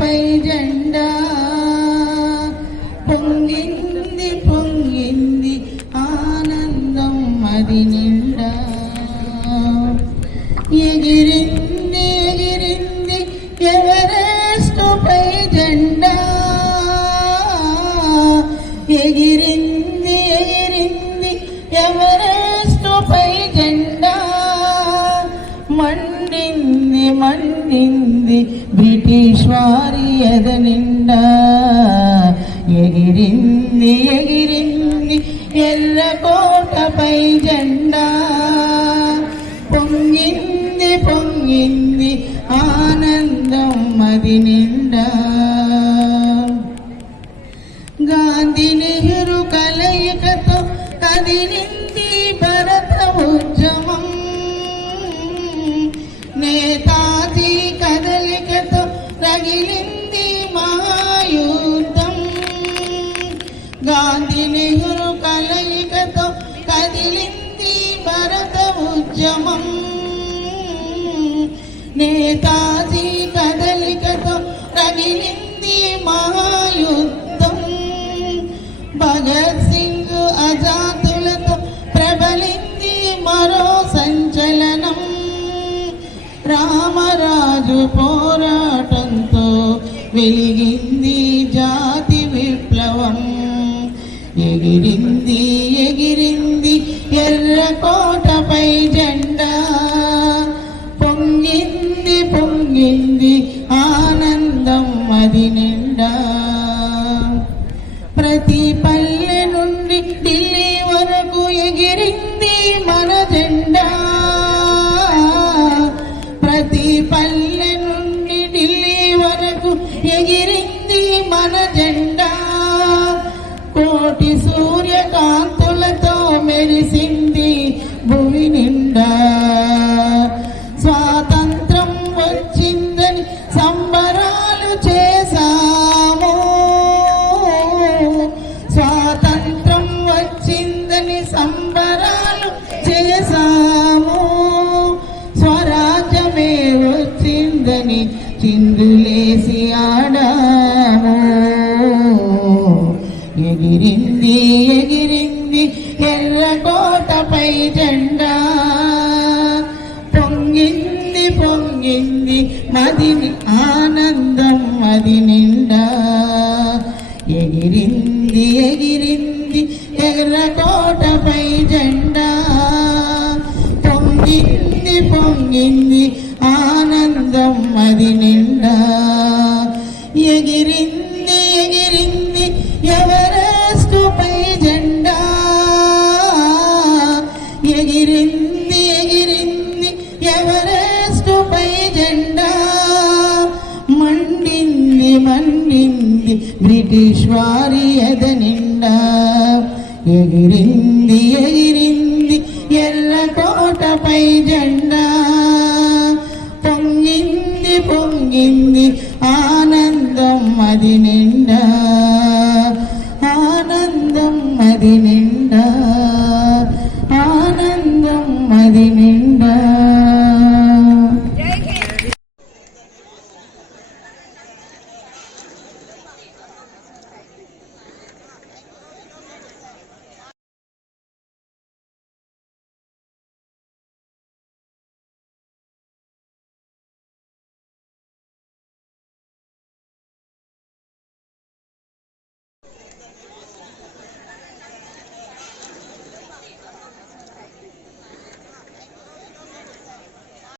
కోటపై జెండా పొంగింది పొంగింది ఆనందం అది నిండా ఎగిరింది ఎగిరింది ఎవరెస్టుపై జెండా ఎగిరింది ఎగిరింది ఎవరెస్టుపై జెండా మండింది మండింది బ్రిటిష్ వారి ఎదనిండా ఎగిరింది ఎగిరింది ఎర్రకోటపై జెండా పొంగింది పొంగింది ఆనందం అది నిండా గాంధీ నెహ్రూ కలయికతో కదిలింది భరత ఉద్యమం నేతాజీ కదలికతో రగిలింది మహాయుద్ధం గాంధీ నెహ్రూ కలయికతో కదిలింది భరత ఉద్యమం నేతాజీ కదలికతో రగిలింది మహాయుద్ధం భగత్ సింగ్ ఆజాదులతో ప్రబలింది మరో సంచలనం రామరాజు పోరాటంతో వెలిగింది జాతి విప్లవం ఎగిరింది ఎగిరింది ఎర్రకోటపై జెండా పొంగింది పొంగింది ఆనందం అది నిండా ప్రతి పల్లె నుండి ఢిల్లీ వరకు ఎగిరింది మన జెండా ప్రతి పల్లె నుండి ఢిల్లీ వరకు ఎగిరింది మన జెండా కోటి సూర్యకాంతులతో మెరిసింది భూమి నిండా స్వాతంత్రం వచ్చిందని సంబరాలు చేశాము స్వాతంత్రం వచ్చిందని సంబరాలు చేశాము స్వరాజ్యమే వచ్చిందని చిందులేసి ఆడాము ఎగిరింది ఎగిరింది ఎర్రకోటపై జెండా పొంగింది పొంగింది మదిని ఆనందం అది నిండా ఎగిరింది ఎగిరింది ఎర్రకోటపై జెండా పొంగింది పొంగింది ఆనందం అది నిండా ఎగిరింది ఎగిరింది ఎవరెస్టుపై జెండా ఎగిరింది ఎగిరింది ఎవరెస్టుపై జెండా మండింది మండింది బ్రిటిష్ వారి ఎదనిండా ఎగిరింది ఎగిరింది ఎర్రకోటపై జెండా పొంగింది పొంగింది ఆనందం అది నిండా ఆనందం అది నిండా ఆనందం అది